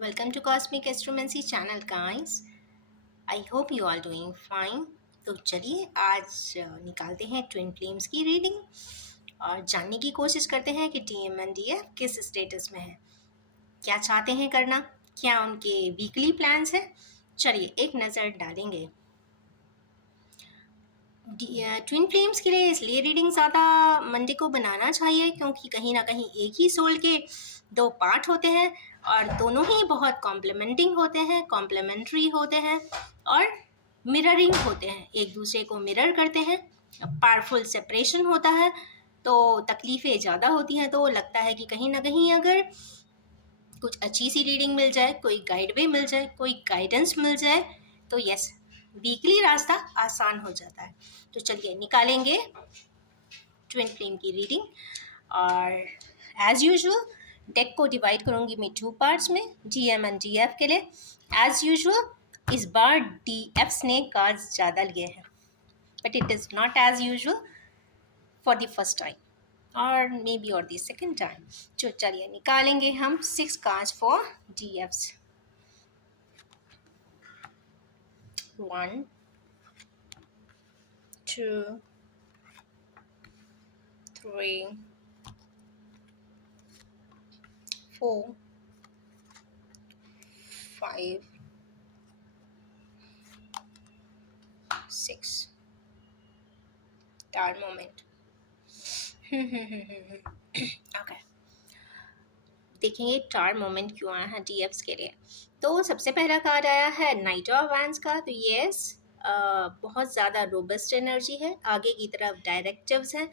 Welcome to Cosmic Astromancy channel guys. I hope you all doing fine. तो चलिए आज निकालते हैं ट्विन फ्लेम्स की रीडिंग और जानने की कोशिश करते हैं कि टीएम एंड डीएफ किस स्टेटस में है, क्या चाहते हैं करना, क्या उनके वीकली प्लान्स है। चलिए एक नज़र डालेंगे। ट्विन फ्लेम्स के लिए इसलिए रीडिंग ज़्यादा मंडे को बनाना चाहिए क्योंकि कहीं ना कहीं एक ही सोल के दो पार्ट होते हैं और दोनों ही बहुत कॉम्प्लीमेंटिंग होते हैं, कॉम्प्लीमेंट्री होते हैं और मिररिंग होते हैं, एक दूसरे को मिरर करते हैं। पावरफुल सेपरेशन होता है तो तकलीफ़ें ज़्यादा होती हैं। तो लगता है कि कहीं ना कहीं अगर कुछ अच्छी सी रीडिंग मिल जाए, कोई गाइडवे मिल जाए, कोई गाइडेंस मिल जाए तो यस, वीकली रास्ता आसान हो जाता है। तो चलिए निकालेंगे ट्विन फ्लेम की रीडिंग और एज यूजुअल डेक को डिवाइड करूंगी मैं 2 पार्ट्स में, डीएम एंड डीएफ के लिए। एज यूजुअल इस बार डीएफ ने कार्ड्स ज़्यादा लिए हैं, but it is not as usual for the first time और मे बी और द सेकेंड टाइम। जो चलिए निकालेंगे हम 6 cards for DFS. 1 2 3 4 5 6 Star moment. Okay, देखेंगे टार मोमेंट क्यों आया है डीएफ्स के लिए। तो सबसे पहला कार्ड आया है नाइट ऑफ वैंड्स का। तो यस, बहुत ज़्यादा रोबस्ट एनर्जी है, आगे की तरफ डायरेक्टिव्स हैं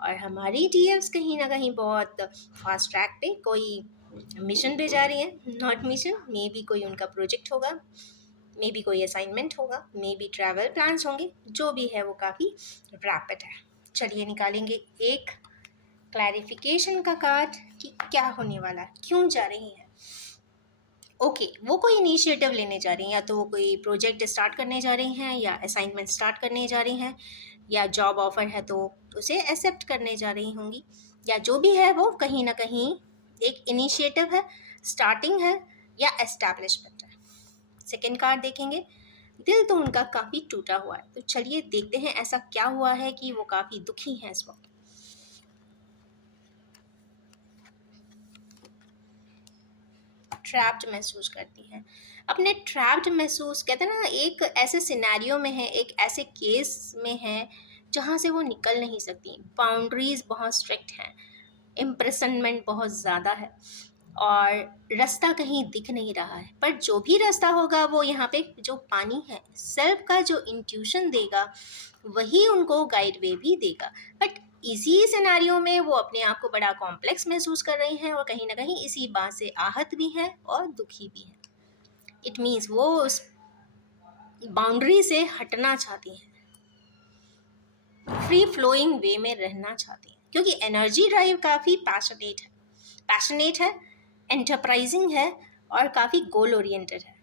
और हमारी डीएफ्स कहीं ना कहीं बहुत फास्ट ट्रैक पे कोई मिशन पे जा रही है। नॉट मिशन, मे बी कोई उनका प्रोजेक्ट होगा, मे बी कोई असाइनमेंट होगा, मे बी ट्रैवल प्लान्स होंगे, जो भी है वो काफ़ी रैपिड है। चलिए निकालेंगे एक क्लैरिफिकेशन का कार्ड कि क्या होने वाला है, क्यों जा रही हैं। ओके, वो कोई इनिशिएटिव लेने जा रही हैं, या तो वो कोई प्रोजेक्ट स्टार्ट करने जा रही हैं, या असाइनमेंट स्टार्ट करने जा रही हैं, या जॉब ऑफर है तो उसे एक्सेप्ट करने जा रही होंगी, या जो भी है वो कहीं ना कहीं एक इनिशिएटिव है, स्टार्टिंग है या एस्टैब्लिशमेंट है। सेकेंड कार्ड देखेंगे, दिल तो उनका काफ़ी टूटा हुआ है। तो चलिए देखते हैं ऐसा क्या हुआ है कि वो काफ़ी दुखी हैं इस वक्त। ट्रैप्ड महसूस करती हैं, अपने ट्रैप्ड महसूस, कहते हैं ना, एक ऐसे सिनेरियो में है, एक ऐसे केस में है जहाँ से वो निकल नहीं सकती। बाउंड्रीज बहुत स्ट्रिक्ट हैं, इम्प्रेसनमेंट बहुत ज़्यादा है और रास्ता कहीं दिख नहीं रहा है। पर जो भी रास्ता होगा वो यहाँ पे जो पानी है, सेल्फ का जो इंट्यूशन देगा वही उनको गाइड वे भी देगा। बट इसी सिनेरियो में वो अपने आप को बड़ा कॉम्प्लेक्स महसूस कर रही हैं और कहीं ना कहीं इसी बात से आहत भी हैं और दुखी भी हैं। इट मीन्स वो उस बाउंड्री से हटना चाहती हैं, फ्री फ्लोइंग वे में रहना चाहती हैं, क्योंकि एनर्जी ड्राइव काफ़ी पैशनेट है, एंटरप्राइजिंग है और काफ़ी गोल ओरिएंटेड है।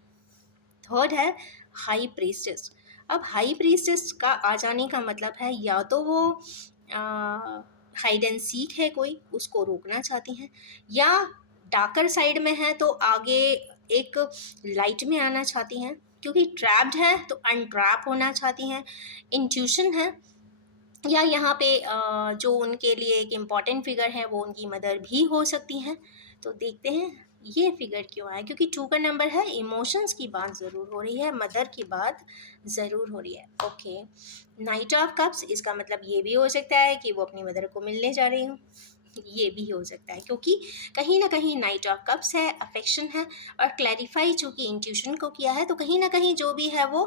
थर्ड है हाई प्रीस्टेस। अब हाई प्रीस्टेस का आ जाने का मतलब है या तो वो हाइड एंड सीक है कोई, उसको रोकना चाहती हैं, या डार्कर साइड में है तो आगे एक लाइट में आना चाहती हैं, क्योंकि ट्रैप्ड है तो अनट्रैप होना चाहती हैं। इंट्यूशन है, या यहाँ पे जो उनके लिए एक इम्पॉर्टेंट फिगर है वो उनकी मदर भी हो सकती हैं। तो देखते हैं ये फिगर क्यों आया, क्योंकि 2 का नंबर है, इमोशंस की बात ज़रूर हो रही है, मदर की बात ज़रूर हो रही है। ओके, नाइट ऑफ कप्स, इसका मतलब ये भी हो सकता है कि वो अपनी मदर को मिलने जा रही हूँ, ये भी हो सकता है, क्योंकि कहीं ना कहीं नाइट ऑफ कप्स है, अफेक्शन है और क्लैरिफाई चूँकि इंट्यूशन को किया है, तो कहीं ना कहीं जो भी है वो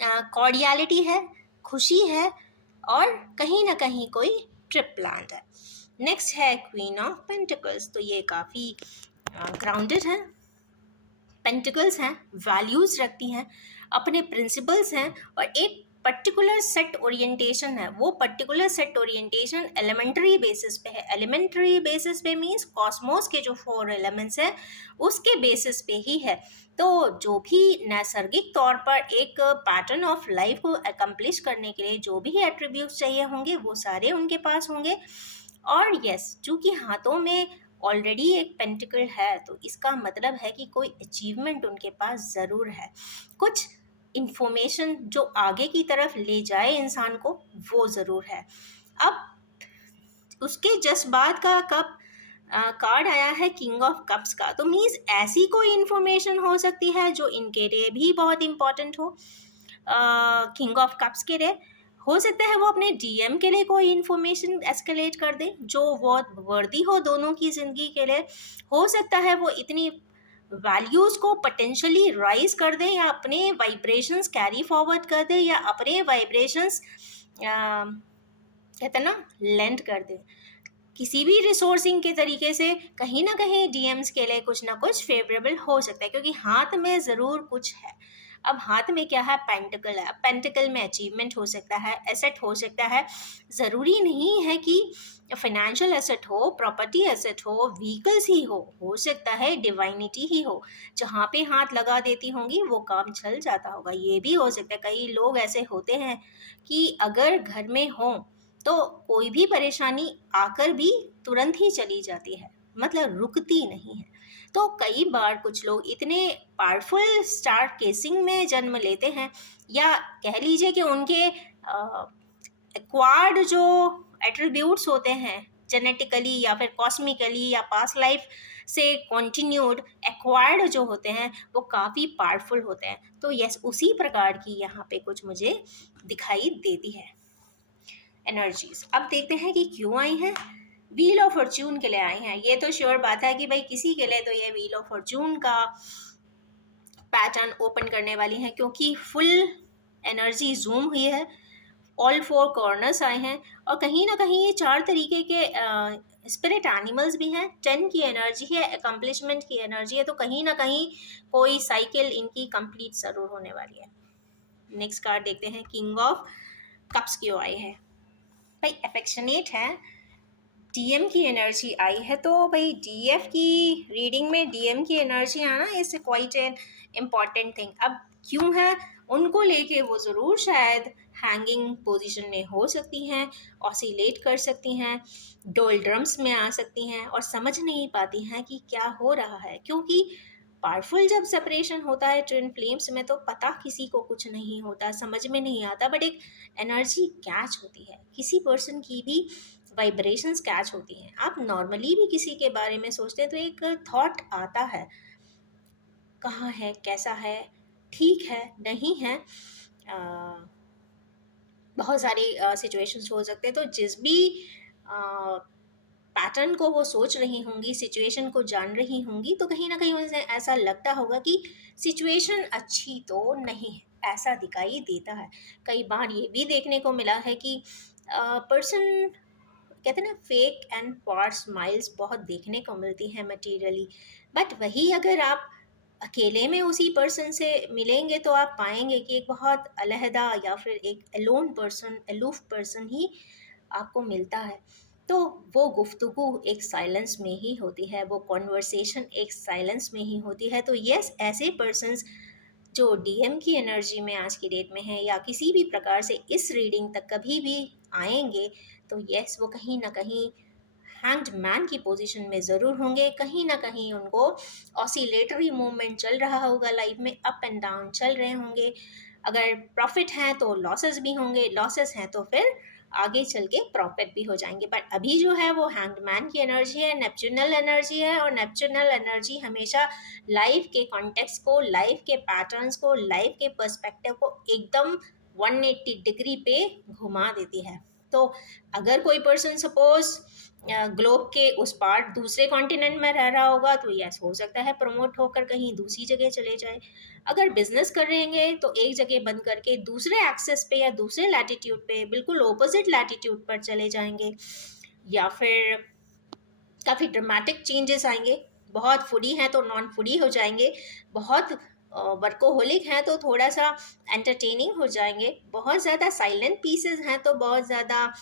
कॉर्डियलिटी है, खुशी है और कहीं ना कहीं कोई ट्रिप प्लान है। नेक्स्ट है क्वीन ऑफ पेंटिकल्स। तो ये काफ़ी ग्राउंडेड है, पेंटिकल्स हैं, वैल्यूज़ रखती हैं, अपने प्रिंसिपल्स हैं और एक पर्टिकुलर सेट ओरिएंटेशन है। वो particular set orientation elementary basis पे है। एलिमेंट्री बेसिस पे मीन्स कॉस्मोस के जो 4 एलिमेंट्स हैं उसके बेसिस पे ही है। तो जो भी नैसर्गिक तौर पर एक पैटर्न ऑफ लाइफ को अकम्प्लिश करने के लिए जो भी एट्रीब्यूट्स चाहिए होंगे वो सारे उनके पास होंगे। और यस, चूँकि हाथों में ऑलरेडी एक पेंटिकल है, तो इसका मतलब है कि कोई अचीवमेंट उनके पास ज़रूर है, कुछ इंफॉर्मेशन जो आगे की तरफ ले जाए इंसान को, वो ज़रूर है। अब उसके जस्ट बाद का कप कार्ड आया है किंग ऑफ कप्स का, तो मीन्स ऐसी कोई इंफॉर्मेशन हो सकती है जो इनके लिए भी बहुत इंपॉर्टेंट हो। किंग ऑफ कप्स के लिए हो सकता है वो अपने डीएम के लिए कोई इन्फॉर्मेशन एस्केलेट कर दे जो बहुत वर्दी हो दोनों की ज़िंदगी के लिए। हो सकता है वो इतनी वैल्यूज़ को पोटेंशियली राइज कर दे, या अपने वाइब्रेशंस कैरी फॉरवर्ड कर दे, या अपने वाइब्रेशंस कहते हैं ना लेंड कर दे किसी भी रिसोर्सिंग के तरीके से। कहीं ना कहीं डीएम्स के लिए कुछ ना कुछ फेवरेबल हो सकता है, क्योंकि हाथ में ज़रूर कुछ है। अब हाथ में क्या है? पेंटिकल है। पेंटिकल में अचीवमेंट हो सकता है, एसेट हो सकता है। ज़रूरी नहीं है कि फाइनेंशियल एसेट हो, प्रॉपर्टी एसेट हो, व्हीकल्स ही हो सकता है डिवाइनिटी ही हो। जहाँ पे हाथ लगा देती होंगी वो काम चल जाता होगा। ये भी हो सकता है, कई लोग ऐसे होते हैं कि अगर घर में हो तो कोई भी परेशानी आकर भी तुरंत ही चली जाती है, मतलब रुकती नहीं है। तो कई बार कुछ लोग इतने पावरफुल स्टार केसिंग में जन्म लेते हैं, या कह लीजिए कि उनके एक्वायर्ड जो एट्रीब्यूट्स होते हैं जेनेटिकली या फिर कॉस्मिकली या पास्ट लाइफ से कंटिन्यूड एक्वायर्ड जो होते हैं वो काफ़ी पावरफुल होते हैं। तो यस, उसी प्रकार की यहाँ पे कुछ मुझे दिखाई देती है एनर्जीज। अब देखते हैं कि क्यों आई हैं। व्हील ऑफ फॉर्च्यून के लिए आई हैं। ये तो श्योर बात है कि भाई किसी के लिए तो ये व्हील ऑफ फॉर्च्यून का पैटर्न ओपन करने वाली हैं, क्योंकि फुल एनर्जी जूम हुई है, ऑल फोर कॉर्नर्स आए हैं, और कहीं ना कहीं ये 4 तरीके के स्पिरिट एनिमल्स भी हैं। 10 की एनर्जी है, अकम्पलिशमेंट की एनर्जी है, तो कहीं ना कहीं कोई साइकिल इनकी कंप्लीट ज़रूर होने वाली है। नेक्स्ट कार्ड देखते हैं, किंग ऑफ कप्स क्यों आई है। भाई अफेक्शनेट है, डीएम की एनर्जी आई है, तो भाई डीएफ की रीडिंग में डीएम की एनर्जी आना is quite an important thing. अब क्यों है? उनको लेके वो ज़रूर शायद हैंगिंग पोजीशन में हो सकती हैं, ऑसिलेट कर सकती हैं, डोलड्रम्स में आ सकती हैं और समझ नहीं पाती हैं कि क्या हो रहा है। क्योंकि पावरफुल जब सेपरेशन होता है ट्विन फ्लेम्स में तो पता किसी को कुछ नहीं होता, समझ में नहीं आता, बट एक एनर्जी कैच होती है, किसी पर्सन की भी वाइब्रेशंस कैच होती हैं। आप नॉर्मली भी किसी के बारे में सोचते हैं तो एक थॉट आता है, कहाँ है, कैसा है, ठीक है, नहीं है। बहुत सारी सिचुएशंस हो सकते हैं, तो जिस भी पैटर्न को वो सोच रही होंगी, सिचुएशन को जान रही होंगी, तो कहीं ना कहीं उन्हें ऐसा लगता होगा कि सिचुएशन अच्छी तो नहीं है, ऐसा दिखाई देता है। कई बार ये भी देखने को मिला है कि पर्सन कहते हैं ना फेक एंड फॉर स्माइल्स बहुत देखने को मिलती है मटेरियली, बट वही अगर आप अकेले में उसी पर्सन से मिलेंगे तो आप पाएंगे कि एक बहुत अलहदा या फिर एक एलोन पर्सन, अलूफ पर्सन ही आपको मिलता है। तो वो गुफ्तगू एक साइलेंस में ही होती है, वो कॉन्वर्सेशन एक साइलेंस में ही होती है। तो यस, ऐसे पर्सन्स जो डीएम की एनर्जी में आज की डेट में है या किसी भी प्रकार से इस रीडिंग तक कभी भी आएंगे, तो यस वो कहीं ना कहीं हैंग्ड मैन की पोजीशन में ज़रूर होंगे। कहीं ना कहीं उनको ऑसिलेटरी मूवमेंट चल रहा होगा, लाइफ में अप एंड डाउन चल रहे होंगे। अगर प्रॉफिट हैं तो लॉसेस भी होंगे, लॉसेस हैं तो फिर आगे चल के प्रॉफिट भी हो जाएंगे। बट अभी जो है वो हैंग्ड मैन की एनर्जी है, नेपच्यूनल एनर्जी है, और नेपच्यूनल एनर्जी हमेशा लाइफ के कॉन्टेक्स्ट को, लाइफ के पैटर्न्स को, लाइफ के पर्सपेक्टिव को एकदम 180 डिग्री पे घुमा देती है। तो अगर कोई पर्सन सपोज ग्लोब के उस पार्ट दूसरे कॉन्टिनेंट में रह रहा होगा तो यस हो सकता है प्रमोट होकर कहीं दूसरी जगह चले जाए। अगर बिजनेस कर रहेंगे तो एक जगह बंद करके दूसरे एक्सेस पे या दूसरे लैटिट्यूड पे बिल्कुल ऑपोजिट लैटिट्यूड पर चले जाएंगे, या फिर काफ़ी ड्रामेटिक चेंजेस आएंगे। बहुत फूडी हैं तो नॉन फूडी हो जाएंगे, बहुत वर्कोहोलिक हैं तो थोड़ा सा एंटरटेनिंग हो जाएंगे, बहुत ज़्यादा साइलेंट पीसेस हैं तो बहुत ज़्यादा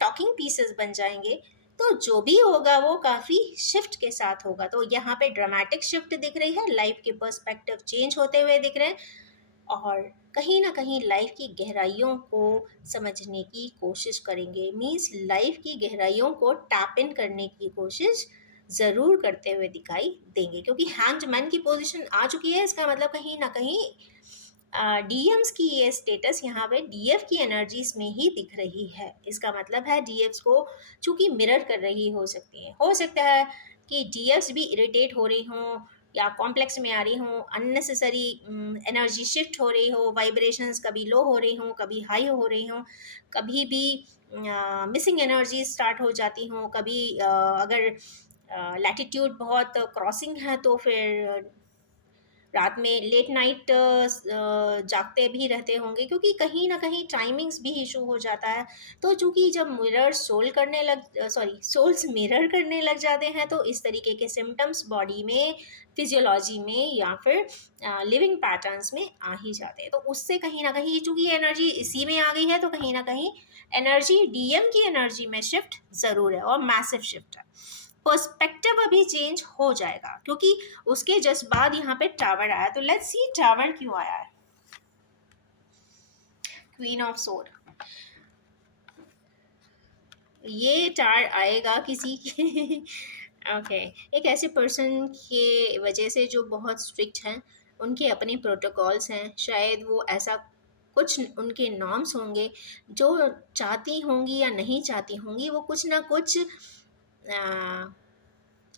टॉकिंग पीसेस बन जाएंगे। तो जो भी होगा वो काफ़ी शिफ्ट के साथ होगा। तो यहाँ पे ड्रामेटिक शिफ्ट दिख रही है, लाइफ के पर्सपेक्टिव चेंज होते हुए दिख रहे हैं, और कहीं ना कहीं लाइफ की गहराइयों को समझने की कोशिश करेंगे। मीन्स लाइफ की गहराइयों को टैप इन करने की कोशिश ज़रूर करते हुए दिखाई देंगे, क्योंकि हैंग्ड मैन की पोजीशन आ चुकी है। इसका मतलब कहीं ना कहीं डीएम्स की ये स्टेटस यहाँ पे डीएफ की एनर्जीज में ही दिख रही है। इसका मतलब है डीएफ्स को चूंकि मिरर कर रही हो सकती है। हो सकता है कि डीएफ्स भी इरिटेट हो रही हों या कॉम्प्लेक्स में आ रही हों, अननेसेसरी एनर्जी शिफ्ट हो रही हो, वाइब्रेशंस कभी लो हो रही हों, कभी हाई हो रही हों, कभी भी मिसिंग एनर्जी स्टार्ट हो जाती हों, कभी अगर लैटिट्यूड बहुत क्रॉसिंग है तो फिर रात में लेट नाइट जागते भी रहते होंगे, क्योंकि कहीं ना कहीं टाइमिंग्स भी इशू हो जाता है। तो चूंकि जब मिरर सोल्स मिरर करने लग जाते हैं तो इस तरीके के सिम्टम्स बॉडी में, फिजियोलॉजी में या फिर लिविंग पैटर्न्स में आ ही जाते हैं। तो उससे कहीं ना कहीं चूंकि एनर्जी इसी में आ गई है तो कहीं ना कहीं एनर्जी डीएम की एनर्जी में शिफ्ट ज़रूर है और मैसिव शिफ्ट है। पर्सपेक्टिव अभी चेंज हो जाएगा क्योंकि उसके जस्ट बाद यहाँ पे टावर आया। तो लेट्स सी टावर क्यों आया है। क्वीन ऑफ सोड, ये टार आएगा किसी के ओके एक ऐसे पर्सन के वजह से जो बहुत स्ट्रिक्ट हैं, उनके अपने प्रोटोकॉल्स हैं, शायद वो ऐसा कुछ उनके नॉर्म्स होंगे जो चाहती होंगी या नहीं चाहती होंगी, वो कुछ ना कुछ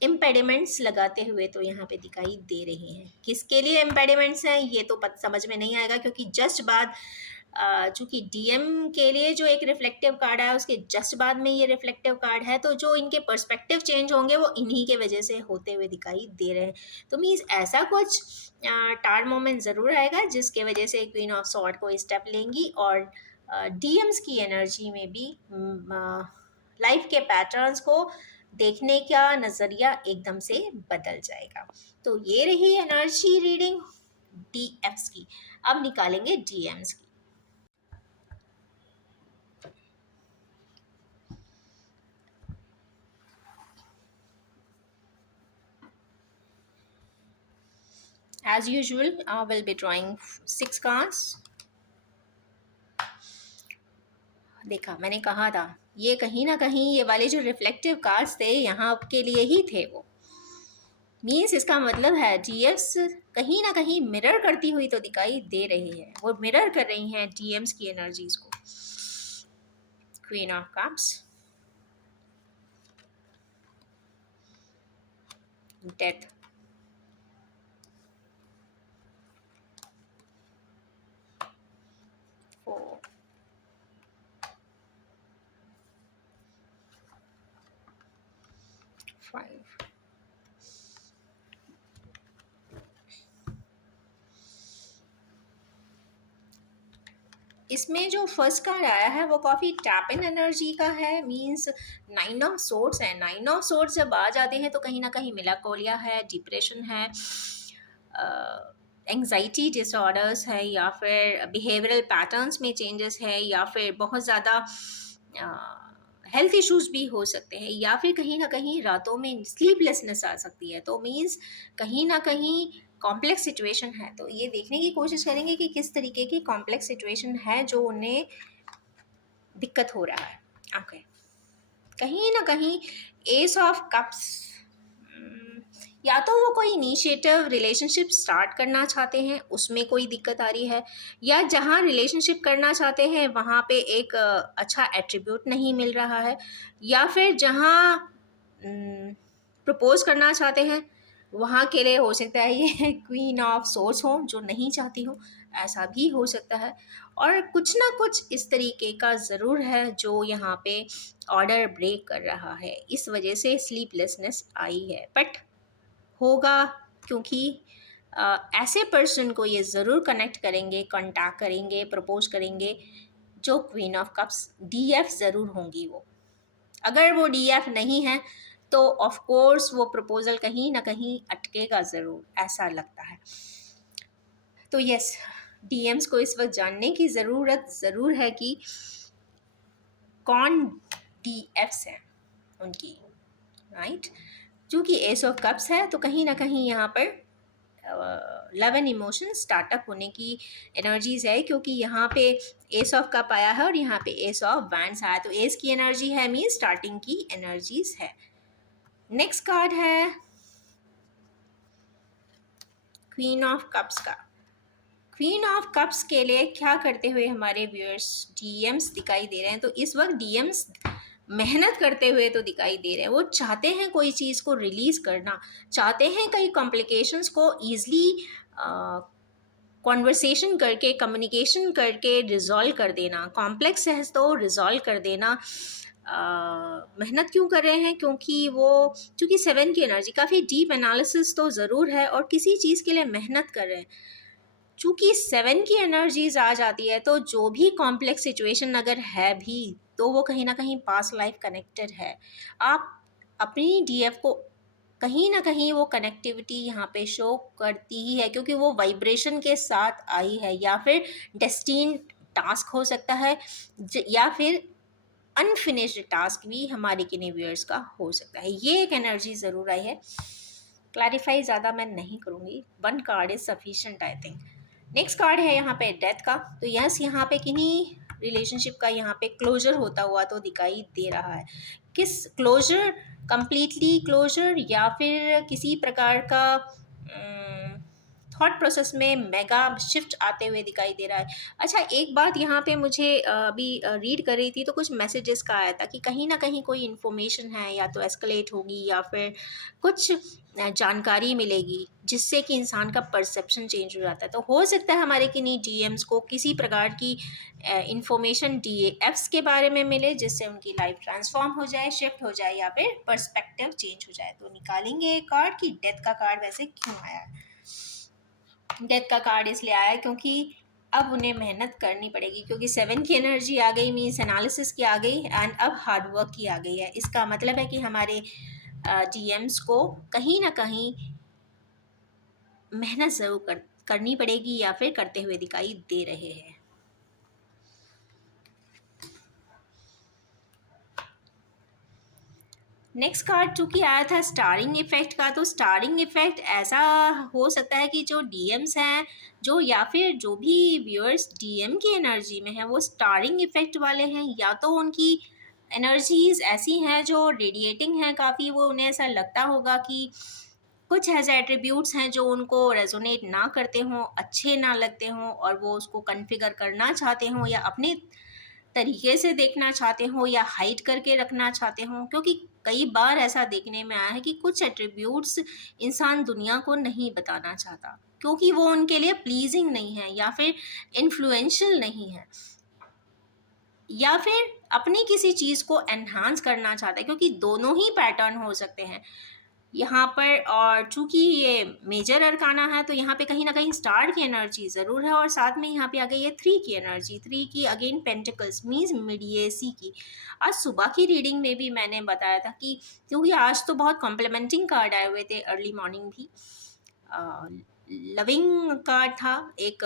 इम्पेडिमेंट्स लगाते हुए तो यहाँ पे दिखाई दे रही हैं। किसके लिए इम्पेडिमेंट्स हैं ये तो समझ में नहीं आएगा, क्योंकि जस्ट बाद चूंकि डीएम के लिए जो एक रिफ्लेक्टिव कार्ड है उसके जस्ट बाद में ये रिफ्लेक्टिव कार्ड है, तो जो इनके पर्सपेक्टिव चेंज होंगे वो इन्हीं के वजह से होते हुए दिखाई दे रहे हैं। तो मीन्स ऐसा कुछ टार मोमेंट ज़रूर आएगा जिसके वजह से क्वीन ऑफ सॉर्ड को स्टेप लेंगी और डीएम्स की एनर्जी में भी लाइफ के पैटर्न्स को देखने का नज़रिया एकदम से बदल जाएगा। तो ये रही एनर्जी रीडिंग डीएफ्स की। अब निकालेंगे डीएम्स की। As usual, I will be drawing 6 cards. देखा, मैंने कहा था ये कहीं ना कहीं ये वाले जो रिफ्लेक्टिव कार्ड्स थे यहाँ के लिए ही थे। वो मीन्स इसका मतलब है डीएफ्स कहीं ना कहीं मिरर करती हुई तो दिखाई दे रही है, वो मिरर कर रही हैं डीएम्स की एनर्जीज को। क्वीन ऑफ कप्स, डेथ, 4, 5, इसमें जो फर्स्ट कार्ड आया है वो काफ़ी टैप इन एनर्जी का है। मींस 9 ऑफ सोर्ड्स है। 9 ऑफ सोर्ड्स जब आ जाते हैं तो कहीं ना कहीं मिलाकोलिया है, डिप्रेशन है, एंग्जाइटी डिसऑर्डर्स है, या फिर बिहेवियरल पैटर्न्स में चेंजेस है, या फिर बहुत ज़्यादा हेल्थ इश्यूज भी हो सकते हैं, या फिर कहीं ना कहीं रातों में स्लीपलेसनेस आ सकती है। तो मीन्स कहीं ना कहीं कॉम्प्लेक्स सिचुएशन है। तो ये देखने की कोशिश करेंगे कि किस तरीके की कॉम्प्लेक्स सिचुएशन है जो उन्हें दिक्कत हो रहा है। ओके, कहीं ना कहीं एस ऑफ कप्स, या तो वो कोई इनिशिएटिव रिलेशनशिप स्टार्ट करना चाहते हैं उसमें कोई दिक्कत आ रही है, या जहाँ रिलेशनशिप करना चाहते हैं वहाँ पे एक अच्छा एट्रीब्यूट नहीं मिल रहा है, या फिर जहाँ प्रपोज करना चाहते हैं वहाँ के लिए हो सकता है ये क्वीन ऑफ सोर्स हो जो नहीं चाहती हो, ऐसा भी हो सकता है। और कुछ ना कुछ इस तरीके का ज़रूर है जो यहाँ पे ऑर्डर ब्रेक कर रहा है, इस वजह से स्लीपलेसनेस आई है। बट होगा, क्योंकि ऐसे पर्सन को ये ज़रूर कनेक्ट करेंगे, कांटेक्ट करेंगे, प्रपोज करेंगे जो क्वीन ऑफ कप्स डीएफ ज़रूर होंगी। वो अगर वो डीएफ नहीं है तो ऑफ कोर्स वो प्रपोजल कहीं ना कहीं अटकेगा ज़रूर, ऐसा लगता है। तो यस, डीएम्स को इस वक्त जानने की ज़रूरत ज़रूर है कि कौन डीएफ्स हैं उनकी, राइट। चूँकि एस ऑफ कप्स है तो कहीं ना कहीं यहाँ पर लव एंड इमोशन स्टार्टअप होने की एनर्जीज है, क्योंकि यहाँ पे एस ऑफ कप आया है और यहाँ पे एस ऑफ वैंड्स आया। तो एस की एनर्जी है मीन स्टार्टिंग की एनर्जीज है। नेक्स्ट कार्ड है क्वीन ऑफ कप्स का। क्वीन ऑफ कप्स के लिए क्या करते हुए हमारे व्यूअर्स डीएम्स दिखाई दे रहे हैं, तो इस वक्त डीएम्स मेहनत करते हुए तो दिखाई दे रहे हैं। वो चाहते हैं कोई चीज़ को रिलीज करना, चाहते हैं कई कॉम्प्लिकेशंस को ईजली कॉन्वर्सेशन करके, कम्युनिकेशन करके रिजॉल्व कर देना, कॉम्प्लेक्स है तो रिजॉल्व कर देना। मेहनत क्यों कर रहे हैं? क्योंकि 7 की एनर्जी काफ़ी डीप एनालिसिस तो ज़रूर है और किसी चीज़ के लिए मेहनत कर रहे हैं। चूँकि 7 की एनर्जीज आ जाती है तो जो भी कॉम्प्लेक्स सिचुएशन अगर है भी तो वो कहीं ना कहीं पास्ट लाइफ कनेक्टेड है। आप अपनी डीएफ को कहीं ना कहीं वो कनेक्टिविटी यहाँ पे शो करती ही है, क्योंकि वो वाइब्रेशन के साथ आई है, या फिर डेस्टिन टास्क हो सकता है, या फिर अनफिनिश्ड टास्क भी हमारे किन्हीं व्यूअर्स का हो सकता है। ये एक एनर्जी ज़रूर आई है। क्लैरिफाई ज़्यादा मैं नहीं करूँगी, 1 card is sufficient I think. Next card है यहाँ पे डेथ का। तो यस, यहाँ पे किन्हीं रिलेशनशिप का यहाँ पे क्लोजर होता हुआ तो दिखाई दे रहा है। किस क्लोजर? कंप्लीटली क्लोजर, या फिर किसी प्रकार का थॉट प्रोसेस में मेगा शिफ्ट आते हुए दिखाई दे रहा है। अच्छा, एक बात यहाँ पे मुझे अभी रीड कर रही थी तो कुछ मैसेजेस का आया था कि कहीं ना कहीं कोई इन्फॉर्मेशन है, या तो एस्केलेट होगी या फिर कुछ जानकारी मिलेगी जिससे कि इंसान का परसेप्शन चेंज हो जाता है। तो हो सकता है हमारे किन्हीं डीएम्स को किसी प्रकार की इंफॉर्मेशन डीएफ्स के बारे में मिले जिससे उनकी लाइफ ट्रांसफॉर्म हो जाए, शिफ्ट हो जाए, या फिर पर्सपेक्टिव चेंज हो जाए। तो निकालेंगे एक कार्ड कि डेथ का कार्ड वैसे क्यों आया है। डेथ का कार्ड इसलिए आया क्योंकि अब उन्हें मेहनत करनी पड़ेगी, क्योंकि 7 की एनर्जी आ गई, मीन्स एनालिसिस की आ गई, एंड अब हार्ड वर्क की आ गई है। इसका मतलब है कि हमारे डीएम्स को कहीं ना कहीं मेहनत ज़रूर करनी पड़ेगी, या फिर करते हुए दिखाई दे रहे हैं। नेक्स्ट कार्ड चूंकि आया था स्टारिंग इफेक्ट का, तो स्टारिंग इफेक्ट ऐसा हो सकता है कि जो डीएम्स हैं, जो या फिर जो भी व्यूअर्स डीएम की एनर्जी में हैं, वो स्टारिंग इफेक्ट वाले हैं, या तो उनकी एनर्जीज ऐसी हैं जो रेडिएटिंग हैं काफ़ी। वो उन्हें ऐसा लगता होगा कि कुछ ऐसे एट्रीब्यूट्स हैं जो उनको रेजोनेट ना करते हों, अच्छे ना लगते हों, और वो उसको कॉन्फ़िगर करना चाहते हों, या अपने तरीके से देखना चाहते हो, या हाइड करके रखना चाहते हो। क्योंकि कई बार ऐसा देखने में आया है कि कुछ एट्रीब्यूट्स इंसान दुनिया को नहीं बताना चाहता क्योंकि वो उनके लिए प्लीजिंग नहीं है, या फिर इन्फ्लुएंशियल नहीं है, या फिर अपनी किसी चीज़ को एनहांस करना चाहता है, क्योंकि दोनों ही पैटर्न हो सकते हैं यहाँ पर। और चूंकि ये मेजर अरकाना है तो यहाँ पे कहीं ना कहीं स्टार की एनर्जी ज़रूर है, और साथ में यहाँ पे आ गई है 3 की एनर्जी। 3 की अगेन पेंटिकल्स मीन्स मिडिएसी की। आज सुबह की रीडिंग में भी मैंने बताया था कि क्योंकि आज तो बहुत कॉम्प्लीमेंटिंग कार्ड आए हुए थे, अर्ली मॉर्निंग भी लविंग कार्ड था, एक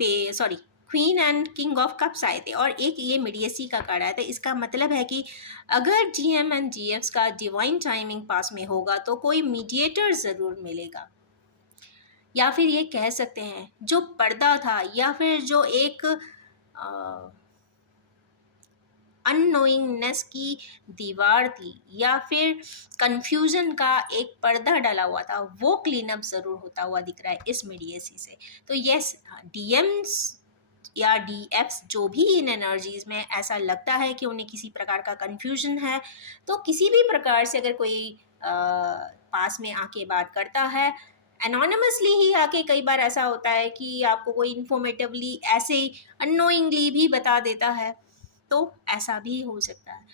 पे sorry queen and king of cups आए थे, और एक ये मिडियसी का कार्ड आया था। इसका मतलब है कि अगर जीएम एंड जीएफ्स का डिवाइन टाइमिंग पास में होगा तो कोई मीडिएटर ज़रूर मिलेगा, या फिर ये कह सकते हैं जो पर्दा था, या फिर जो एक अननोइंगनेस की दीवार थी, या फिर कंफ्यूजन का एक पर्दा डला हुआ था, वो क्लीन अप ज़रूर होता हुआ दिख रहा है इस मीडिएसी से। तो यस, डीएम्स या डीएफ्स जो भी इन एनर्जीज में ऐसा लगता है कि उन्हें किसी प्रकार का कंफ्यूजन है, तो किसी भी प्रकार से अगर कोई पास में आके बात करता है, एनोनिमसली ही आके, कई बार ऐसा होता है कि आपको कोई इन्फॉर्मेटिवली ऐसे अननोइंगली भी बता देता है, तो ऐसा भी हो सकता है।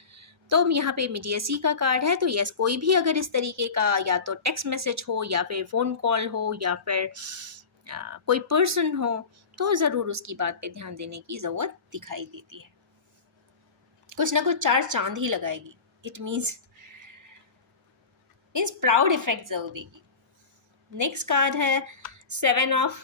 तो यहाँ पे मीडिएसी का कार्ड है, तो यस, कोई भी अगर इस तरीके का या तो टेक्स्ट मैसेज हो, या फिर फ़ोन कॉल हो, या फिर कोई पर्सन हो, तो ज़रूर उसकी बात पे ध्यान देने की ज़रूरत दिखाई देती है। कुछ ना कुछ 4 चांद ही लगाएगी, इट मीन्स प्राउड इफेक्ट ज़रूर देगी। नेक्स्ट कार्ड है 6 ऑफ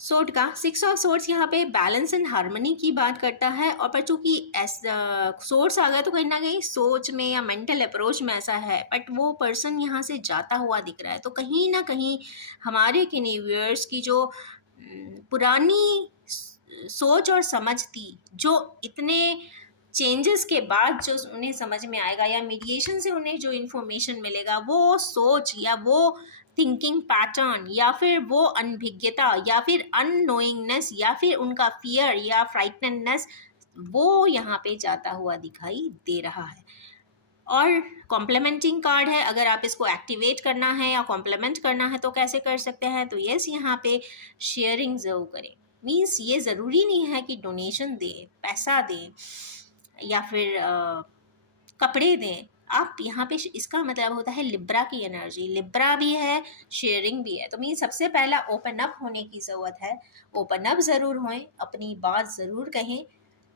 सोर्ड का। 6 ऑफ सोर्ड्स यहाँ पे बैलेंस एंड हार्मनी की बात करता है, और पर चूंकि सोर्स आ गया तो कहीं ना कहीं सोच में या मेंटल अप्रोच में ऐसा है, बट वो पर्सन यहाँ से जाता हुआ दिख रहा है। तो कहीं ना कहीं हमारे किन्हीं व्यूअर्स की जो पुरानी सोच और समझ थी, जो इतने चेंजेस के बाद जो उन्हें समझ में आएगा या मीडिएशन से उन्हें जो इन्फॉर्मेशन मिलेगा, वो सोच या वो थिंकिंग पैटर्न या फिर वो अनभिज्ञता या फिर अननोइंगनेस या फिर उनका फियर या फ्राइटनेस, वो यहाँ पे जाता हुआ दिखाई दे रहा है। और कॉम्प्लीमेंटिंग कार्ड है, अगर आप इसको एक्टिवेट करना है या कॉम्प्लीमेंट करना है तो कैसे कर सकते हैं, तो यस यहाँ पे शेयरिंग ज़रूर करें। मीन्स ये ज़रूरी नहीं है कि डोनेशन दें, पैसा दें या फिर कपड़े दें। आप यहाँ पे इसका मतलब होता है लिब्रा की एनर्जी, लिब्रा भी है, शेयरिंग भी है। तो मीन सबसे पहला ओपन अप होने की ज़रूरत है। ओपन अप ज़रूर होएं, अपनी बात ज़रूर कहें।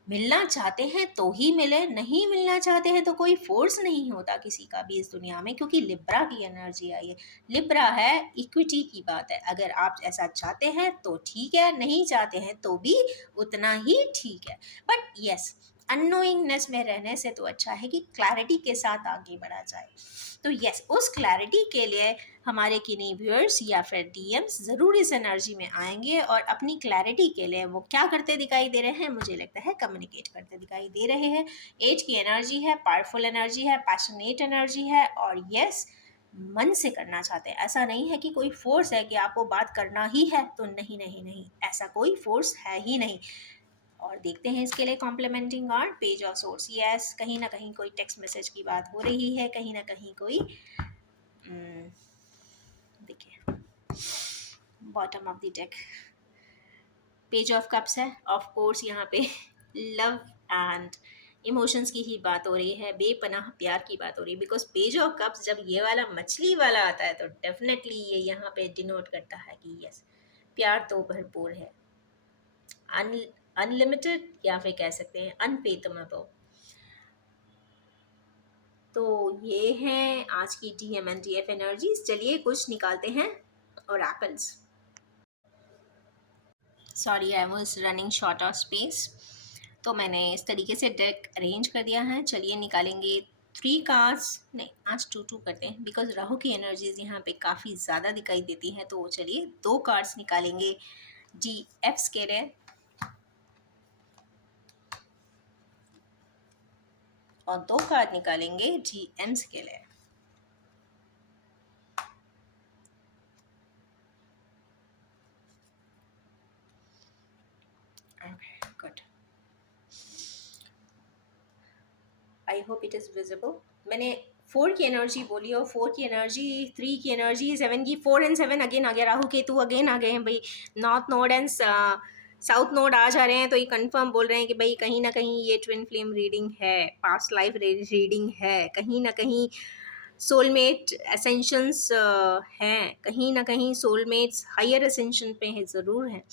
मिलना चाहते हैं तो ही मिले, नहीं मिलना चाहते हैं तो कोई फोर्स नहीं होता किसी का भी इस दुनिया में, क्योंकि लिब्रा की एनर्जी आई है। लिब्रा है इक्विटी की बात है, अगर आप ऐसा चाहते हैं तो ठीक है, नहीं चाहते हैं तो भी उतना ही ठीक है। बट यस, अननोइंगनेस में रहने से तो अच्छा है कि क्लैरिटी के साथ आगे बढ़ा जाए। तो यस, उस क्लैरिटी के लिए हमारे किन्हीं व्यूअर्स या फिर डीएम्स ज़रूर इस एनर्जी में आएंगे और अपनी क्लैरिटी के लिए वो क्या करते दिखाई दे रहे हैं, मुझे लगता है कम्युनिकेट करते दिखाई दे रहे हैं। एज की एनर्जी है, पावरफुल एनर्जी है, पैशनेट एनर्जी है, और यस मन से करना चाहते हैं। ऐसा नहीं है कि कोई फोर्स है कि आपको बात करना ही है, तो नहीं नहीं नहीं, ऐसा कोई फोर्स है ही नहीं। और देखते हैं इसके लिए complementing card, page of source. Yes, कहीं ना कहीं कोई टेक्स्ट मैसेज की बात हो रही है, कहीं ना कहीं कोई देखिए bottom of the deck page of cups है। ऑफ कोर्स यहाँ पे लव एंड इमोशंस की ही बात हो रही है, बेपनाह प्यार की बात हो रही है। बिकॉज पेज ऑफ कप्स जब ये वाला मछली वाला आता है तो डेफिनेटली ये यहाँ पे डिनोट करता है कि यस, प्यार तो भरपूर है, अनलिमिटेड, या फिर कह सकते हैं अनपेतमेबल। तो ये हैं आज की DMNTF एनर्जीज। चलिए कुछ निकालते हैं oracles. Sorry, I was running short of space, तो मैंने इस तरीके से डेक अरेंज कर दिया है। चलिए निकालेंगे 3 कार्ड्स, नहीं आज 2 करते हैं, बिकॉज राहु की एनर्जीज यहाँ पे काफ़ी ज़्यादा दिखाई देती हैं। तो चलिए 2 कार्ड्स निकालेंगे GFs के लिए और 2 कार्ड निकालेंगे GMs के लिए। Good, I hope it is visible. मैंने 4 की एनर्जी बोली और 4 की एनर्जी, 3 की एनर्जी, 7 की, 4 एंड 7 अगेन आ गया, राहु केतु अगेन आ गए हैं भाई। North node and south node आ जा रहे हैं, तो ये कंफर्म बोल रहे हैं कि भाई कहीं ना कहीं ये ट्विन फ्लेम रीडिंग है, पास्ट लाइफ रीडिंग है, कहीं ना कहीं सोलमेट असेंशंस हैं, कहीं ना कहीं सोलमेट्स हायर असेंशन पे है, ज़रूर है।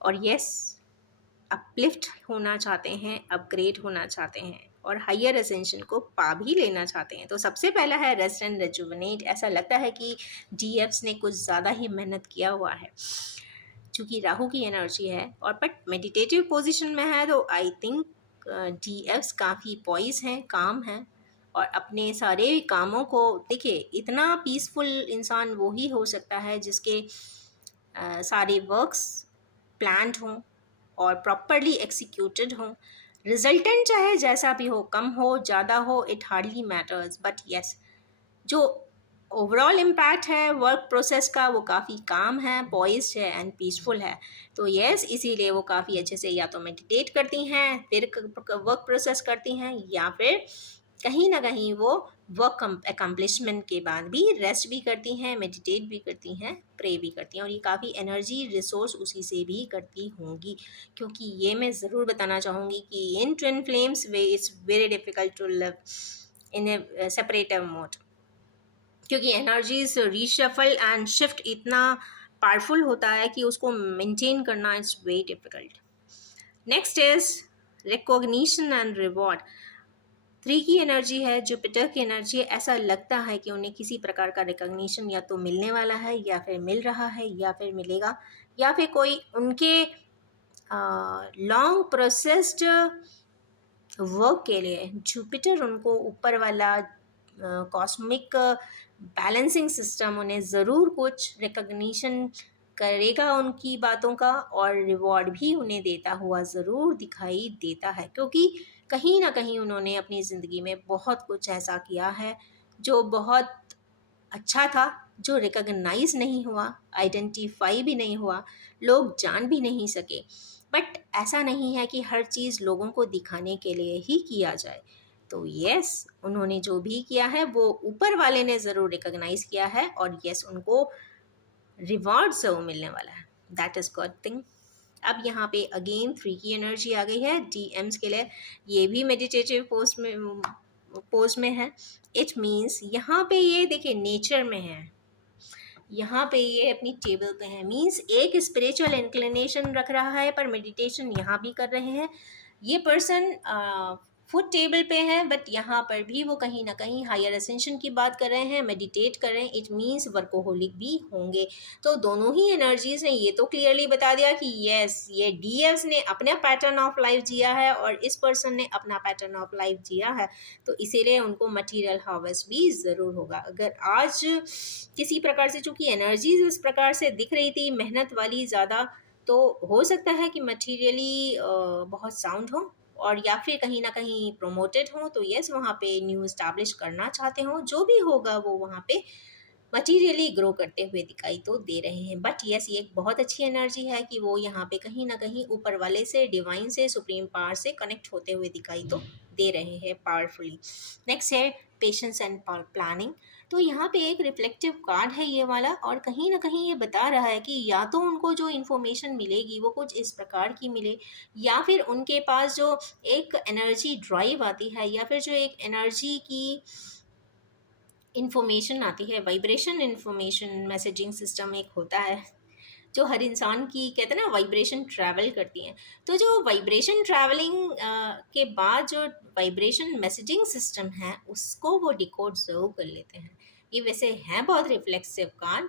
और यस, अपलिफ्ट होना चाहते हैं, अपग्रेड होना चाहते हैं और हायर असेंशन को पा भी लेना चाहते हैं। तो सबसे पहला है रेस्ट एंड रिजुवनेट। ऐसा लगता है कि DFs ने कुछ ज़्यादा ही मेहनत किया हुआ है, चूँकि राहु की एनर्जी है और बट मेडिटेटिव पोजीशन में है, तो आई थिंक DFs काफ़ी पॉइस हैं, काम हैं और अपने सारे कामों को, देखिए इतना पीसफुल इंसान वो ही हो सकता है जिसके सारे वर्क्स प्लान्ड हों और प्रॉपरली एक्सिक्यूटेड हों। रिजल्टेंट चाहे जैसा भी हो, कम हो ज़्यादा हो, it hardly matters, but yes जो ओवरऑल इम्पैक्ट है वर्क प्रोसेस का वो काफ़ी काम है, पॉइस्ड है एंड पीसफुल है। तो यस, इसीलिए वो काफ़ी अच्छे से या तो मेडिटेट करती हैं, फिर वर्क प्रोसेस करती हैं, या फिर कहीं ना कहीं वो वर्क अकम्पलिशमेंट के बाद भी रेस्ट भी करती हैं, मेडिटेट भी करती हैं, प्रे भी करती हैं, और ये काफ़ी एनर्जी रिसोर्स उसी से भी करती होंगी। क्योंकि ये मैं ज़रूर बताना चाहूँगी कि इन twin flames way it's very difficult to live in a separative mode, क्योंकि एनर्जीज रीशफल एंड शिफ्ट इतना पावरफुल होता है कि उसको मेंटेन करना it's very difficult. Next is recognition and reward. 3 की एनर्जी है, जुपिटर की एनर्जी है। ऐसा लगता है कि उन्हें किसी प्रकार का रिकॉग्निशन या तो मिलने वाला है, या फिर मिल रहा है, या फिर मिलेगा, या फिर कोई उनके लॉन्ग प्रोसेस्ड वर्क के लिए जुपिटर उनको ऊपर वाला कॉस्मिक बैलेंसिंग सिस्टम उन्हें ज़रूर कुछ रिकॉग्निशन करेगा उनकी बातों का और रिवॉर्ड भी उन्हें देता हुआ ज़रूर दिखाई देता है, क्योंकि कहीं ना कहीं उन्होंने अपनी ज़िंदगी में बहुत कुछ ऐसा किया है जो बहुत अच्छा था, जो रिकॉग्नाइज नहीं हुआ, आइडेंटिफाई भी नहीं हुआ, लोग जान भी नहीं सके। बट ऐसा नहीं है कि हर चीज़ लोगों को दिखाने के लिए ही किया जाए। तो यस, उन्होंने जो भी किया है वो ऊपर वाले ने ज़रूर रिकॉग्नाइज किया है, और यस, उनको रिवॉर्ड ज़रूर मिलने वाला है। That is good thing. अब यहाँ पे अगेन 3 की एनर्जी आ गई है डीएम्स के लिए। ये भी मेडिटेटिव पोज में है। इट मीन्स यहाँ पे ये देखिए नेचर में है, यहाँ पे ये अपनी टेबल पे है, मीन्स एक स्पिरिचुअल इंक्लिनेशन रख रहा है पर मेडिटेशन यहाँ भी कर रहे हैं। ये पर्सन फुट टेबल पे है, बट यहाँ पर भी वो कहीं ना कहीं हायर असेंशन की बात कर रहे हैं, मेडिटेट कर रहे हैं। इट मीन्स वर्कोहोलिक भी होंगे। तो दोनों ही एनर्जीज ने ये तो क्लियरली बता दिया कि यस, ये डीएफ्स ने अपना पैटर्न ऑफ लाइफ जिया है और इस पर्सन ने अपना पैटर्न ऑफ लाइफ जिया है, तो इसीलिए उनको मटीरियल हार्वेस्ट भी ज़रूर होगा। अगर आज किसी प्रकार से चूंकि एनर्जीज इस प्रकार से दिख रही थी, मेहनत वाली ज़्यादा, तो हो सकता है कि मटीरियली बहुत साउंड हो, और या फिर कहीं ना कहीं प्रोमोटेड हो, तो यस वहाँ पे न्यू इस्टेब्लिश करना चाहते हो, जो भी होगा वो वहाँ पे मटीरियली ग्रो करते हुए दिखाई तो दे रहे हैं। बट यस, ये एक बहुत अच्छी एनर्जी है कि वो यहाँ पे कहीं ना कहीं ऊपर वाले से, डिवाइन से, सुप्रीम पावर से कनेक्ट होते हुए दिखाई तो दे रहे हैं पावरफुली। नेक्स्ट है पेशेंस एंड प्लानिंग। तो यहाँ पे एक रिफ्लेक्टिव कार्ड है ये वाला, और कहीं ना कहीं ये बता रहा है कि या तो उनको जो इन्फॉर्मेशन मिलेगी वो कुछ इस प्रकार की मिले, या फिर उनके पास जो एक एनर्जी ड्राइव आती है, या फिर जो एक एनर्जी की इंफॉर्मेशन आती है, वाइब्रेशन इंफॉर्मेशन मैसेजिंग सिस्टम एक होता है जो हर इंसान की, कहते हैं ना, वाइब्रेशन ट्रैवल करती हैं। तो जो वाइब्रेशन ट्रैवलिंग के बाद जो वाइब्रेशन मैसेजिंग सिस्टम है उसको वो डिकोड ज़रूर कर लेते हैं। ये वैसे हैं बहुत रिफ्लेक्सिव कान,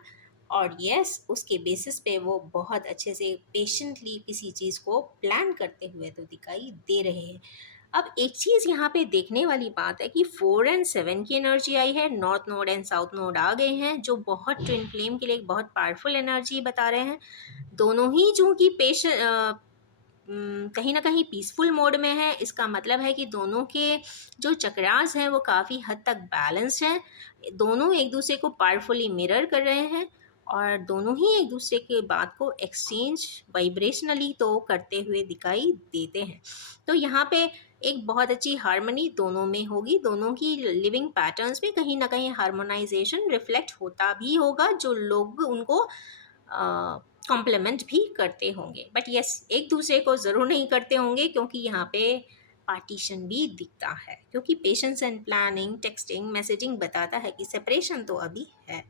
और यस उसके बेसिस पे वो बहुत अच्छे से पेशेंटली किसी चीज़ को प्लान करते हुए तो दिखाई दे रहे हैं। अब एक चीज़ यहाँ पे देखने वाली बात है कि 4 एंड 7 की एनर्जी आई है, north node and south node आ गए हैं, जो बहुत ट्विन फ्लेम के लिए एक बहुत पावरफुल एनर्जी बता रहे हैं। दोनों ही चूँकि कहीं ना कहीं पीसफुल मोड में है, इसका मतलब है कि दोनों के जो चक्रास हैं वो काफ़ी हद तक बैलेंस्ड हैं। दोनों एक दूसरे को पावरफुली मिरर कर रहे हैं, और दोनों ही एक दूसरे के बात को एक्सचेंज वाइब्रेशनली तो करते हुए दिखाई देते हैं। तो यहाँ पे एक बहुत अच्छी हार्मनी दोनों में होगी, दोनों की लिविंग पैटर्न्स में कहीं ना कहीं हार्मोनाइजेशन रिफ्लेक्ट होता भी होगा, जो लोग उनको कॉम्प्लीमेंट भी करते होंगे। बट यस, एक दूसरे को ज़रूर नहीं करते होंगे, क्योंकि यहाँ पे पार्टीशन भी दिखता है, क्योंकि patience and planning, texting, messaging बताता है कि सेपरेशन तो अभी है।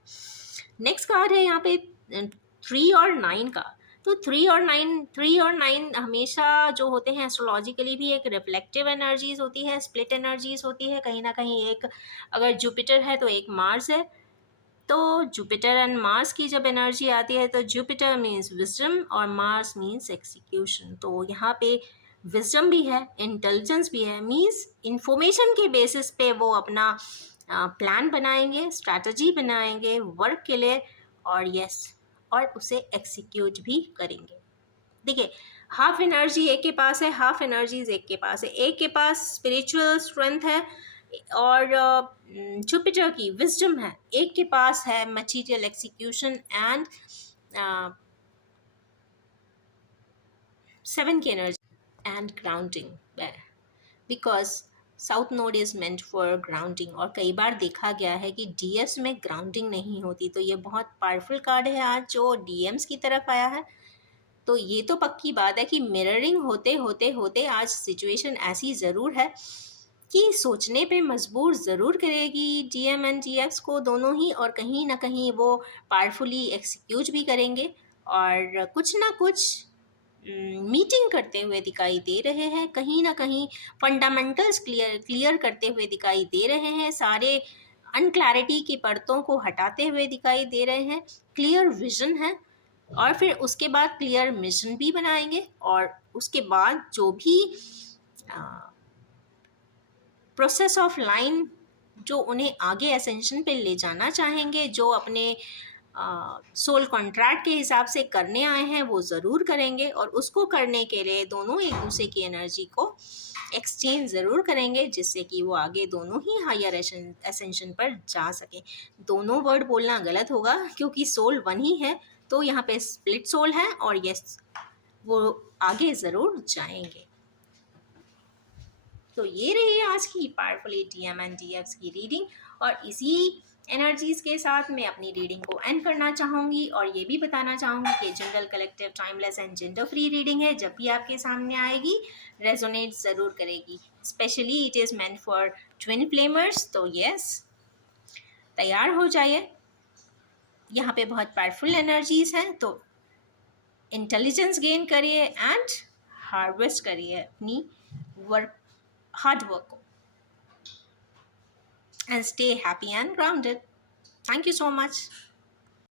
नेक्स्ट कार्ड है यहाँ पे 3 और 9 का। तो 3 और 9 हमेशा जो होते हैं एस्ट्रोलॉजिकली भी एक रिफ्लेक्टिव एनर्जीज होती है, स्प्लिट एनर्जीज होती है। कहीं ना कहीं एक अगर जुपिटर है तो एक मार्स है, तो जुपिटर एंड मार्स की जब एनर्जी आती है तो जुपिटर मीन्स विजडम और मार्स मीन्स एक्सिक्यूशन। तो यहाँ पे विजडम भी है, इंटेलिजेंस भी है, मीन्स इंफॉर्मेशन के बेसिस पे वो अपना प्लान बनाएंगे, स्ट्रैटेजी बनाएंगे वर्क के लिए, और यस, और उसे एक्सिक्यूट भी करेंगे। देखिए, हाफ एनर्जी एक के पास है, हाफ एनर्जीज एक के पास है। एक के पास स्पिरिचुअल स्ट्रेंथ है और जुपिटर की विजडम है, एक के पास है मटीरियल एक्सिक्यूशन एंड 7 की energy and grounding, because south node is meant for grounding. और कई बार देखा गया है कि डीएस में ग्राउंडिंग नहीं होती, तो ये बहुत पावरफुल कार्ड है आज जो डीएम्स की तरफ आया है। तो ये तो पक्की बात है कि मिररिंग होते होते होते आज सिचुएशन ऐसी ज़रूर है कि सोचने पे मजबूर ज़रूर करेगी डीएम एंड डीएफ्स को दोनों ही, और कहीं ना कहीं वो पावरफुली एक्सिक्यूट भी करेंगे, और कुछ ना कुछ मीटिंग करते हुए दिखाई दे रहे हैं। कहीं ना कहीं फंडामेंटल्स क्लियर करते हुए दिखाई दे रहे हैं, सारे अनक्लैरिटी की परतों को हटाते हुए दिखाई दे रहे हैं। क्लियर विजन है, और फिर उसके बाद क्लियर मिशन भी बनाएंगे, और उसके बाद जो भी प्रोसेस ऑफ लाइन जो उन्हें आगे असेंशन पे ले जाना चाहेंगे, जो अपने सोल कॉन्ट्रैक्ट के हिसाब से करने आए हैं वो ज़रूर करेंगे, और उसको करने के लिए दोनों एक दूसरे की एनर्जी को एक्सचेंज ज़रूर करेंगे, जिससे कि वो आगे दोनों ही हायर एसेंशन पर जा सकें। दोनों वर्ड बोलना गलत होगा क्योंकि सोल वन ही है, तो यहाँ पे स्प्लिट सोल है, और यस वो आगे ज़रूर जाएंगे। तो ये रही आज की पावरफुल एटीएम एंड डीएफ्स की रीडिंग, और इसी एनर्जीज के साथ मैं अपनी रीडिंग को एंड करना चाहूँगी, और ये भी बताना चाहूँगी कि general, collective, timeless and gender free reading है। जब भी आपके सामने आएगी रेजोनेट ज़रूर करेगी। Specially it is meant for twin flamers. तो यस, तैयार हो जाइए, यहाँ पे बहुत पावरफुल एनर्जीज हैं। तो इंटेलिजेंस गेन करिए एंड हार्वेस्ट करिए अपनी वर्क, हार्ड वर्क को, and stay happy and grounded. Thank you so much.